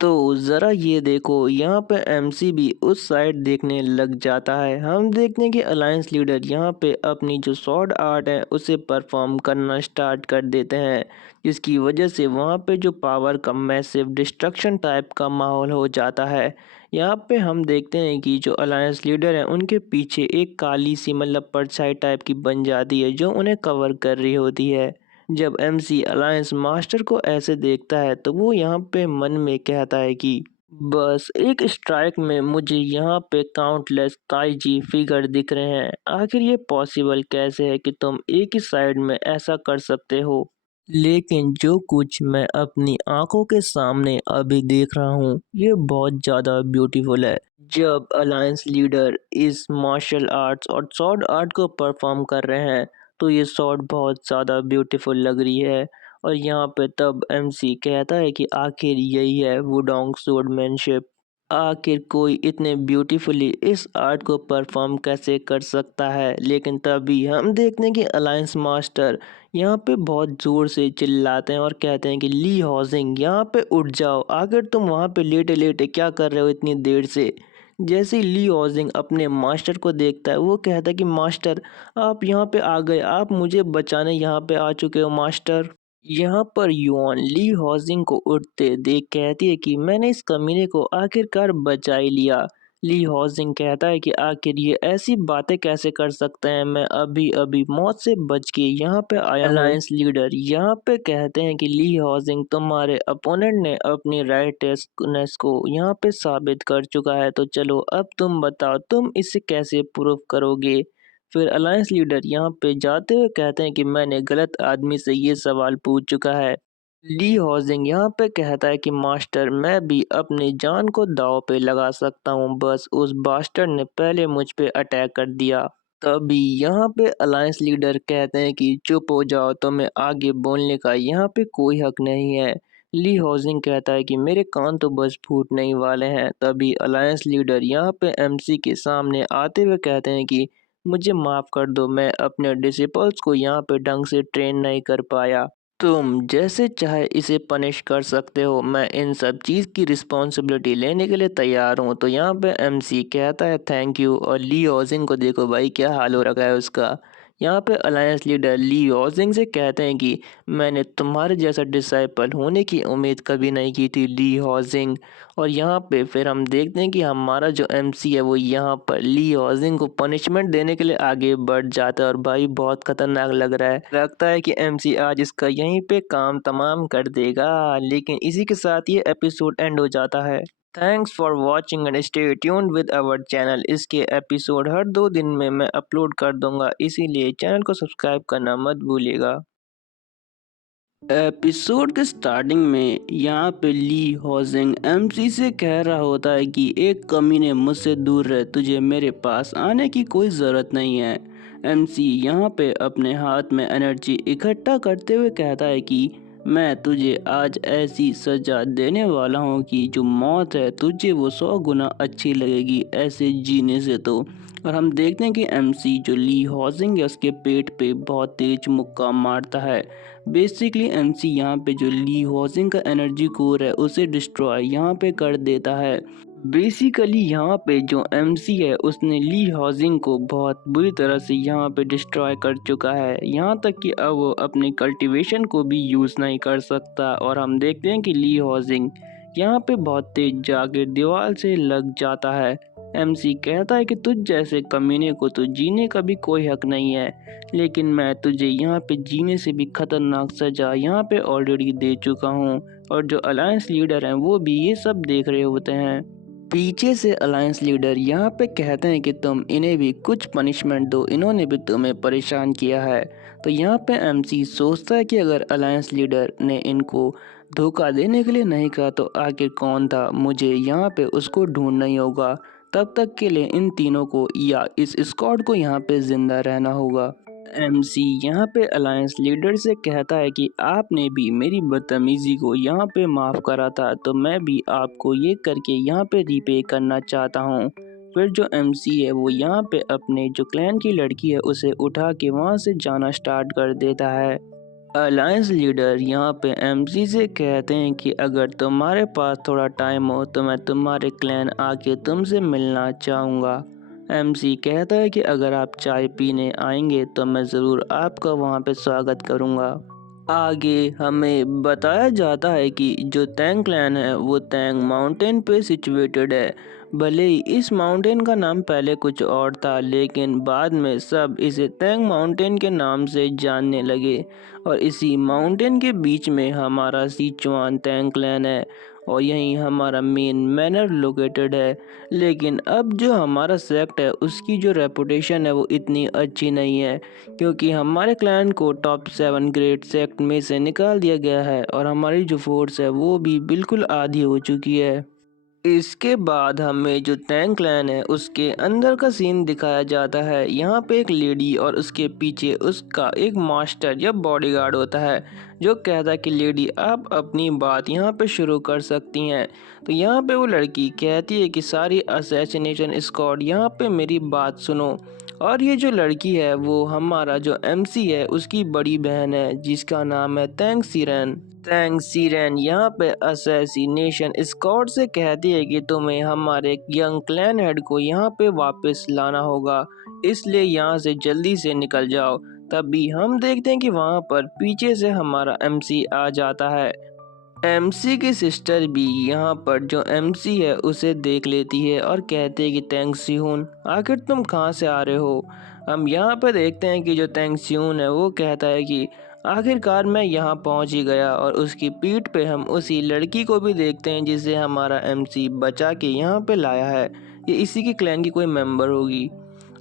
तो जरा ये देखो। यहाँ पे एमसी भी उस साइड देखने लग जाता है। हम देखते हैं कि अलायंस लीडर यहाँ पे अपनी जो स्वॉर्ड आर्ट है उसे परफॉर्म करना स्टार्ट कर देते हैं, जिसकी वजह से वहाँ पे जो पावर का मैसिव डिस्ट्रक्शन टाइप का माहौल हो जाता है। यहाँ पे हम देखते हैं कि जो अलायंस लीडर है उनके पीछे एक काली सी मतलब परछाई टाइप की बन जाती है जो उन्हें कवर कर रही होती है। जब एमसी अलायंस मास्टर को ऐसे देखता है तो वो यहाँ पे मन में कहता है कि बस एक स्ट्राइक में मुझे यहाँ पे काउंटलेस ताइजी फिगर दिख रहे हैं। आखिर ये पॉसिबल कैसे है कि तुम एक ही साइड में ऐसा कर सकते हो? लेकिन जो कुछ मैं अपनी आंखों के सामने अभी देख रहा हूँ ये बहुत ज़्यादा ब्यूटीफुल है। जब अलायंस लीडर इस मार्शल आर्ट्स और स्वॉर्ड आर्ट को परफॉर्म कर रहे हैं तो ये स्वॉर्ड बहुत ज़्यादा ब्यूटीफुल लग रही है। और यहाँ पे तब एमसी कहता है कि आखिर यही है वुडोंग स्वॉर्डमैनशिप। आखिर कोई इतने ब्यूटीफुली इस आर्ट को परफॉर्म कैसे कर सकता है? लेकिन तभी हम देखते हैं कि अलायंस मास्टर यहाँ पे बहुत ज़ोर से चिल्लाते हैं और कहते हैं कि ली हॉजिंग यहाँ पे उठ जाओ, आखिर तुम वहाँ पे लेटे लेटे क्या कर रहे हो इतनी देर से? जैसे ही ली हॉजिंग अपने मास्टर को देखता है वो कहता है कि मास्टर आप यहाँ पे आ गए, आप मुझे बचाने यहाँ पे आ चुके हो मास्टर। यहाँ पर युआन ली हॉजिंग को उठते देख कहती है कि मैंने इस कमीने को आखिरकार बचा ही लिया। ली हॉजिंग कहता है कि आखिर ये ऐसी बातें कैसे कर सकते हैं, मैं अभी अभी मौत से बच के यहाँ पे आया हूँ। अलायंस लीडर यहाँ पे कहते हैं कि ली हॉजिंग तुम्हारे अपोनेंट ने अपनी राइटनेस को यहाँ पे साबित कर चुका है, तो चलो अब तुम बताओ तुम इसे कैसे प्रूव करोगे? फिर अलायंस लीडर यहाँ पे जाते हुए कहते हैं कि मैंने गलत आदमी से ये सवाल पूछ चुका है। ली हॉजिंग यहाँ पे कहता है कि मास्टर मैं भी अपनी जान को दांव पे लगा सकता हूँ, बस उस बास्टर्ड ने पहले मुझ पे अटैक कर दिया। तभी यहाँ पे अलायंस लीडर कहते हैं कि चुप हो जाओ, तुम्हें आगे बोलने का यहाँ पे कोई हक नहीं है। ली हॉजिंग कहता है कि मेरे कान तो बस फूटने ही वाले हैं। तभी अलायंस लीडर यहाँ पे एमसी के सामने आते हुए कहते हैं कि मुझे माफ कर दो, मैं अपने डिसिपल्स को यहाँ पे ढंग से ट्रेन नहीं कर पाया। तुम जैसे चाहे इसे पनिश कर सकते हो, मैं इन सब चीज़ की रिस्पॉन्सिबिलिटी लेने के लिए तैयार हूँ। तो यहाँ पे एमसी कहता है थैंक यू, और ली हॉजिंग को देखो भाई क्या हाल हो रखा है उसका। यहाँ पे अलायंस लीडर ली हॉजिंग से कहते हैं कि मैंने तुम्हारे जैसा डिसाइपल होने की उम्मीद कभी नहीं की थी ली हॉजिंग। और यहाँ पे फिर हम देखते हैं कि हमारा जो एमसी है वो यहाँ पर ली हॉजिंग को पनिशमेंट देने के लिए आगे बढ़ जाता है, और भाई बहुत खतरनाक लग रहा है। लगता है कि एमसी आज इसका यहीं पे काम तमाम कर देगा। लेकिन इसी के साथ ये एपिसोड एंड हो जाता है। Thanks for watching and stay tuned with our channel. इसके एपिसोड हर 2 दिन में मैं अपलोड कर दूंगा, इसीलिए चैनल को सब्सक्राइब करना मत भूलिएगा। एपिसोड के स्टार्टिंग में यहाँ पे ली हॉजिंग एमसी से कह रहा होता है कि एक कमीने मुझसे दूर रहे, तुझे मेरे पास आने की कोई ज़रूरत नहीं है। एमसी यहाँ पे अपने हाथ में एनर्जी इकट्ठा करते हुए कहता है कि मैं तुझे आज ऐसी सज़ा देने वाला हूँ कि जो मौत है तुझे वो 100 गुना अच्छी लगेगी ऐसे जीने से। तो और हम देखते हैं कि एमसी जो ली हॉजिंग है उसके पेट पे बहुत तेज मुक्का मारता है। बेसिकली एमसी यहाँ पे जो ली हॉजिंग का एनर्जी कोर है उसे डिस्ट्रॉय यहाँ पे कर देता है। बेसिकली यहाँ पे जो एमसी है उसने ली हॉजिंग को बहुत बुरी तरह से यहाँ पे डिस्ट्रॉय कर चुका है, यहाँ तक कि अब वो अपनी कल्टीवेशन को भी यूज़ नहीं कर सकता। और हम देखते हैं कि ली हॉजिंग यहाँ पे बहुत तेज जाके दीवार से लग जाता है। एमसी कहता है कि तुझ जैसे कमीने को तो जीने का भी कोई हक नहीं है, लेकिन मैं तुझे यहाँ पे जीने से भी खतरनाक सजा यहाँ पे ऑलरेडी दे चुका हूँ। और जो अलायंस लीडर हैं वो भी ये सब देख रहे होते हैं। पीछे से अलायंस लीडर यहाँ पे कहते हैं कि तुम इन्हें भी कुछ पनिशमेंट दो, इन्होंने भी तुम्हें परेशान किया है। तो यहाँ पे एमसी सोचता है कि अगर अलायंस लीडर ने इनको धोखा देने के लिए नहीं कहा तो आखिर कौन था, मुझे यहाँ पे उसको ढूंढना ही होगा। तब तक के लिए इन तीनों को या इस स्क्वाड को यहाँ पे जिंदा रहना होगा। एमसी यहाँ पे अलायंस लीडर से कहता है कि आपने भी मेरी बदतमीजी को यहाँ पे माफ़ करा था, तो मैं भी आपको ये करके यहाँ पे रिपे करना चाहता हूँ। फिर जो एमसी है वो यहाँ पे अपने जो क्लैन की लड़की है उसे उठा के वहाँ से जाना स्टार्ट कर देता है। अलायंस लीडर यहाँ पे एमसी से कहते हैं कि अगर तुम्हारे पास थोड़ा टाइम हो तो मैं तुम्हारे क्लैन आके तुमसे मिलना चाहूँगा। एमसी कहता है कि अगर आप चाय पीने आएंगे तो मैं ज़रूर आपका वहाँ पे स्वागत करूँगा। आगे हमें बताया जाता है कि जो तैंग क्लैन है वो तैंग माउंटेन पे सिचुएटेड है। भले ही इस माउंटेन का नाम पहले कुछ और था, लेकिन बाद में सब इसे तैंग माउंटेन के नाम से जानने लगे। और इसी माउंटेन के बीच में हमारा सिचुआन तैंग क्लैन है, और यहीं हमारा मेन मैनर लोकेटेड है। लेकिन अब जो हमारा सेक्ट है उसकी जो रेपुटेशन है वो इतनी अच्छी नहीं है, क्योंकि हमारे क्लैन को टॉप 7 ग्रेट सेक्ट में से निकाल दिया गया है, और हमारी जो फोर्स है वो भी बिल्कुल आधी हो चुकी है। इसके बाद हमें जो टैंक क्लैन है उसके अंदर का सीन दिखाया जाता है। यहाँ पे एक लेडी और उसके पीछे उसका एक मास्टर या बॉडीगार्ड होता है, जो कहता है कि लेडी आप अपनी बात यहाँ पे शुरू कर सकती हैं। तो यहाँ पे वो लड़की कहती है कि सारी असैसिनेशन स्क्वाड यहाँ पे मेरी बात सुनो। और ये जो लड़की है वो हमारा जो एमसी है उसकी बड़ी बहन है, जिसका नाम है तैंग सीरेन। तैंग सीरेन यहाँ पे असैसिनेशन स्क्वाड से कहती है कि तुम्हें हमारे यंग क्लैन हेड को यहाँ पे वापस लाना होगा, इसलिए यहाँ से जल्दी से निकल जाओ। तभी हम देखते हैं कि वहाँ पर पीछे से हमारा एमसी आ जाता है। एमसी की सिस्टर भी यहाँ पर जो एमसी है उसे देख लेती है और कहती है कि तैंग सिहून आखिर तुम कहाँ से आ रहे हो। हम यहाँ पर देखते हैं कि जो तैंग सिहून है वो कहता है कि आखिरकार मैं यहाँ पहुँच ही गया, और उसकी पीठ पे हम उसी लड़की को भी देखते हैं जिसे हमारा एमसी बचा के यहाँ पे लाया है। ये इसी की क्लैन की कोई मेंबर होगी।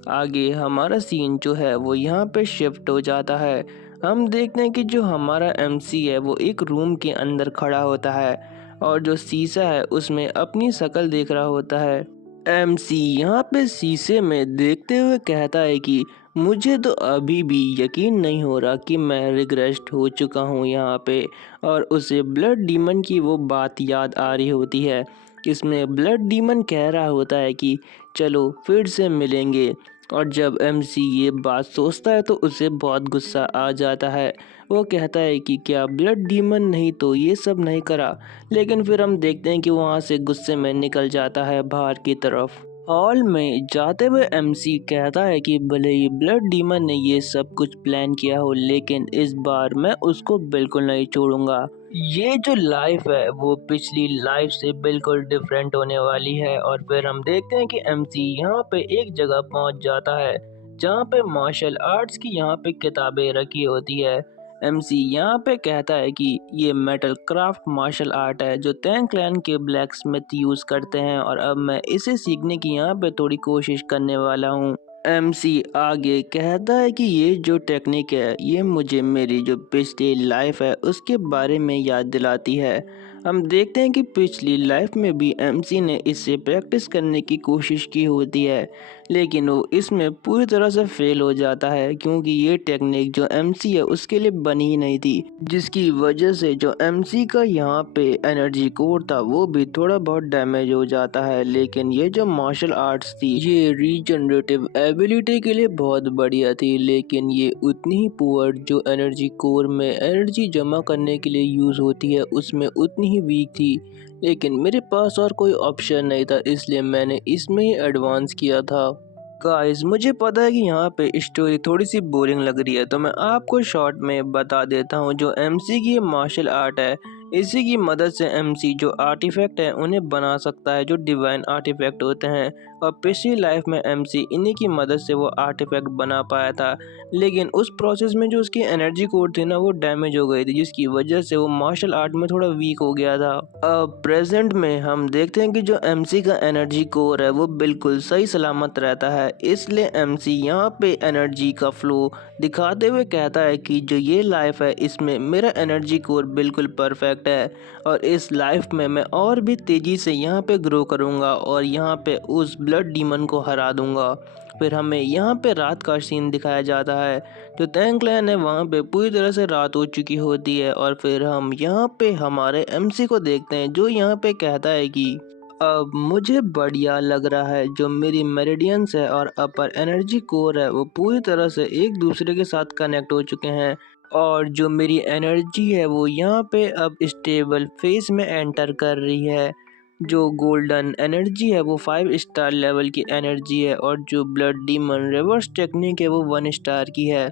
आगे हमारा सीन जो है वो यहाँ पे शिफ्ट हो जाता है। हम देखते हैं कि जो हमारा एमसी है वो एक रूम के अंदर खड़ा होता है और जो शीशा है उसमें अपनी शक्ल देख रहा होता है। एमसी यहाँ पे शीशे में देखते हुए कहता है कि मुझे तो अभी भी यकीन नहीं हो रहा कि मैं रिग्रेस्ट हो चुका हूँ यहाँ पे। और उसे ब्लड डीमन की वो बात याद आ रही होती है। इसमें ब्लड डीमन कह रहा होता है कि चलो फिर से मिलेंगे। और जब एमसी ये बात सोचता है तो उसे बहुत गुस्सा आ जाता है। वो कहता है कि क्या ब्लड डीमन नहीं तो ये सब नहीं करा। लेकिन फिर हम देखते हैं कि वहाँ से गुस्से में निकल जाता है बाहर की तरफ। हॉल में जाते हुए एमसी कहता है कि भले ही ब्लड डीमन ने ये सब कुछ प्लान किया हो लेकिन इस बार मैं उसको बिल्कुल नहीं छोड़ूंगा। ये जो लाइफ है वो पिछली लाइफ से बिल्कुल डिफरेंट होने वाली है। और फिर हम देखते हैं कि एमसी यहाँ पे एक जगह पहुँच जाता है जहाँ पे मार्शल आर्ट्स की यहाँ पे किताबें रखी होती है। एमसी यहाँ पे कहता है कि ये मेटल क्राफ्ट मार्शल आर्ट है जो टैंग क्लैन के ब्लैक स्मिथ यूज करते हैं और अब मैं इसे सीखने की यहाँ पे थोड़ी कोशिश करने वाला हूँ। एमसी आगे कहता है कि ये जो टेक्निक है ये मुझे मेरी जो पिछली लाइफ है उसके बारे में याद दिलाती है। हम देखते हैं कि पिछली लाइफ में भी एमसी ने इससे प्रैक्टिस करने की कोशिश की होती है लेकिन वो इसमें पूरी तरह से फेल हो जाता है क्योंकि ये टेक्निक जो एमसी है उसके लिए बनी ही नहीं थी, जिसकी वजह से जो एमसी का यहाँ पे एनर्जी कोर था वो भी थोड़ा बहुत डैमेज हो जाता है। लेकिन ये जो मार्शल आर्ट्स थी ये रीजनरेटिव एबिलिटी के लिए बहुत बढ़िया थी लेकिन ये उतनी ही पुअर जो एनर्जी कोर में एनर्जी जमा करने के लिए यूज होती है उसमें उतनी ही वीक थी। लेकिन मेरे पास और कोई ऑप्शन नहीं था इसलिए मैंने इसमें ही एडवांस किया था। गाइस मुझे पता है कि यहाँ पे स्टोरी थोड़ी सी बोरिंग लग रही है तो मैं आपको शॉर्ट में बता देता हूँ। जो एमसी की मार्शल आर्ट है इसी की मदद से एमसी जो आर्टिफैक्ट है उन्हें बना सकता है जो डिवाइन आर्टिफैक्ट होते हैं। और पिछली लाइफ में एमसी इन्हीं की मदद से वो आर्टिफैक्ट बना पाया था लेकिन उस प्रोसेस में जो उसकी एनर्जी कोर थी ना वो डैमेज हो गई थी जिसकी वजह से वो मार्शल आर्ट में थोड़ा वीक हो गया था। अब प्रेजेंट में हम देखते हैं कि जो एमसी का एनर्जी कोर है वो बिल्कुल सही सलामत रहता है इसलिए एमसी यहाँ पे एनर्जी का फ्लो दिखाते हुए कहता है कि जो ये लाइफ है इसमें मेरा एनर्जी कोर बिल्कुल परफेक्ट है और इस लाइफ में मैं और भी तेजी से यहाँ पे ग्रो करूँगा और यहाँ पे उस ब्लड डीमन को हरा दूंगा। फिर हमें यहाँ पे रात का सीन दिखाया जाता है। जो टैंग क्लैन है वहाँ पे पूरी तरह से रात हो चुकी होती है और फिर हम यहाँ पे हमारे एमसी को देखते हैं जो यहाँ पे कहता है कि अब मुझे बढ़िया लग रहा है। जो मेरी मेरिडियंस है और अपर एनर्जी कोर है वो पूरी तरह से एक दूसरे के साथ कनेक्ट हो चुके हैं और जो मेरी एनर्जी है वो यहाँ पे अब स्टेबल फेज में एंटर कर रही है। जो गोल्डन एनर्जी है वो 5 स्टार लेवल की एनर्जी है और जो ब्लड डीमन रिवर्स टेक्निक है वो 1 स्टार की है।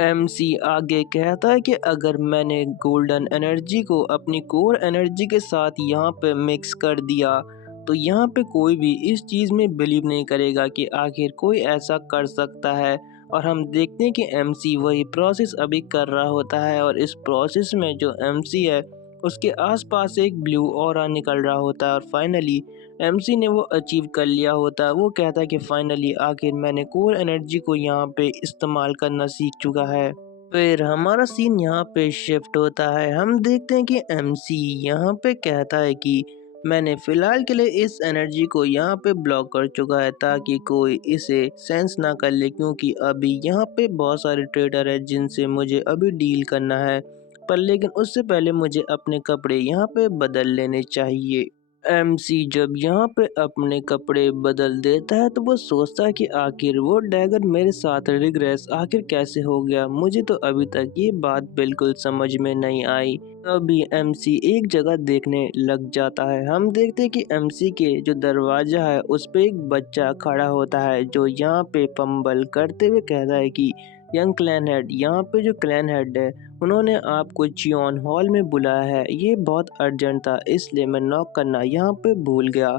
एमसी आगे कहता है कि अगर मैंने गोल्डन एनर्जी को अपनी कोर एनर्जी के साथ यहाँ पे मिक्स कर दिया तो यहाँ पे कोई भी इस चीज़ में बिलीव नहीं करेगा कि आखिर कोई ऐसा कर सकता है। और हम देखते हैं कि एमसी वही प्रोसेस अभी कर रहा होता है और इस प्रोसेस में जो एमसी है उसके आसपास एक ब्लू ऑरा निकल रहा होता है और फाइनली एमसी ने वो अचीव कर लिया होता है। वो कहता है कि फाइनली आखिर मैंने कोर एनर्जी को यहाँ पे इस्तेमाल करना सीख चुका है। फिर हमारा सीन यहाँ पे शिफ्ट होता है। हम देखते हैं कि एमसी यहाँ पे कहता है कि मैंने फिलहाल के लिए इस एनर्जी को यहाँ पे ब्लॉक कर चुका है ताकि कोई इसे सेंस ना कर ले क्योंकि अभी यहाँ पे बहुत सारे ट्रेडर है जिनसे मुझे अभी डील करना है। पर लेकिन उससे पहले मुझे अपने कपड़े यहाँ पे बदल लेने चाहिए। एमसी जब यहाँ पे अपने कपड़े बदल देता है तो वो सोचता है कि आखिर वो डैगर मेरे साथ रिग्रेस आखिर कैसे हो गया। मुझे तो अभी तक ये बात बिल्कुल समझ में नहीं आई। तभी एमसी एक जगह देखने लग जाता है। हम देखते हैं कि एमसी के जो दरवाजा है उस पे एक बच्चा खड़ा होता है जो यहाँ पे फंबल करते हुए कहता है कि यंग क्लैन हेड, यहाँ पे जो क्लैन हेड है उन्होंने आपको चियोन हॉल में बुलाया है। ये बहुत अर्जेंट था इसलिए मैं नॉक करना यहाँ पे भूल गया।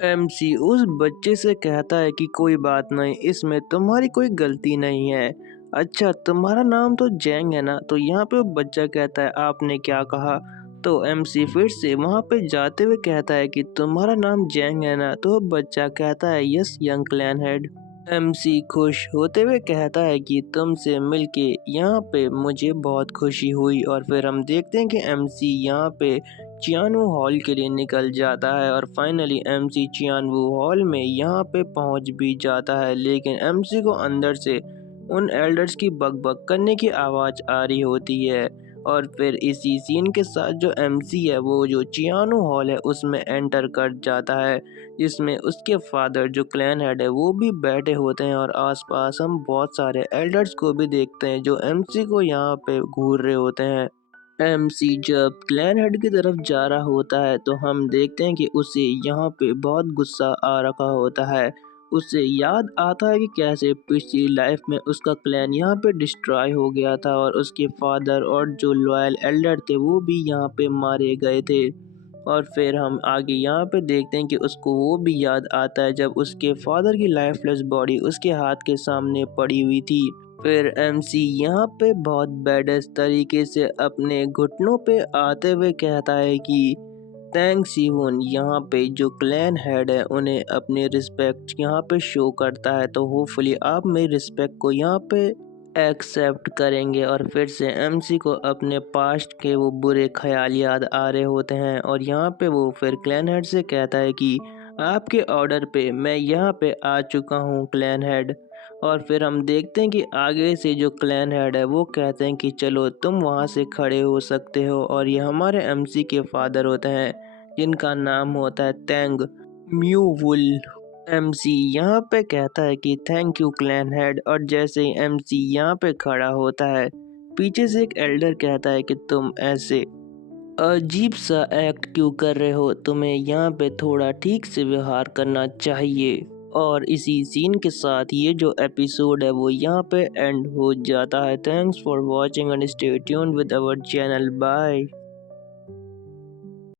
एमसी उस बच्चे से कहता है कि कोई बात नहीं, इसमें तुम्हारी कोई गलती नहीं है। अच्छा तुम्हारा नाम तो जैंग है ना। तो यहाँ पे वो बच्चा कहता है आपने क्या कहा। तो एमसी फिर से वहाँ पे जाते हुए कहता है कि तुम्हारा नाम जैंग है ना। तो वो बच्चा कहता है yes young clan head. MC खुश होते हुए कहता है कि तुमसे मिलके यहाँ पे मुझे बहुत खुशी हुई। और फिर हम देखते हैं कि एमसी यहाँ पे चियानवू हॉल के लिए निकल जाता है और फाइनली एमसी चियानवू हॉल में यहाँ पे पहुँच भी जाता है। लेकिन एमसी को अंदर से उन एल्डर्स की बकबक करने की आवाज़ आ रही होती है। और फिर इसी सीन के साथ जो एमसी है वो जो चियानू हॉल है उसमें एंटर कर जाता है, जिसमें उसके फादर जो क्लैन हेड है वो भी बैठे होते हैं। और आसपास हम बहुत सारे एल्डर्स को भी देखते हैं जो एमसी को यहाँ पे घूर रहे होते हैं। एमसी जब क्लैन हेड की तरफ जा रहा होता है तो हम देखते हैं कि उसे यहाँ पे बहुत गुस्सा आ रखा होता है। उसे याद आता है कि कैसे पिछली लाइफ में उसका क्लैन यहाँ पे डिस्ट्रॉय हो गया था और उसके फादर और जो लॉयल एल्डर थे वो भी यहाँ पे मारे गए थे। और फिर हम आगे यहाँ पे देखते हैं कि उसको वो भी याद आता है जब उसके फादर की लाइफलेस बॉडी उसके हाथ के सामने पड़ी हुई थी। फिर एमसी यहाँ पे बहुत बैडेस तरीके से अपने घुटनों पे आते हुए कहता है कि थैंक्स इवन यहाँ पे जो क्लैन हेड है उन्हें अपनी रिस्पेक्ट यहाँ पे शो करता है, तो होपफुली आप मेरी रिस्पेक्ट को यहाँ पे एक्सेप्ट करेंगे। और फिर से एमसी को अपने पास्ट के वो बुरे ख्याल याद आ रहे होते हैं और यहाँ पे वो फिर क्लैन हेड से कहता है कि आपके ऑर्डर पे मैं यहाँ पे आ चुका हूँ क्लैन हेड। और फिर हम देखते हैं कि आगे से जो क्लैन हेड है वो कहते हैं कि चलो तुम वहाँ से खड़े हो सकते हो। और ये हमारे एमसी के फादर होते हैं जिनका नाम होता है तेंग म्यूवुल। एमसी यहाँ पे कहता है कि थैंक यू क्लैन हेड। और जैसे ही एमसी यहाँ पे खड़ा होता है पीछे से एक एल्डर कहता है कि तुम ऐसे अजीब सा एक्ट क्यों कर रहे हो, तुम्हें यहाँ पे थोड़ा ठीक से व्यवहार करना चाहिए। और इसी सीन के साथ ये जो एपिसोड है वो यहाँ पे एंड हो जाता है। Thanks for watching and stay tuned with our channel. Bye.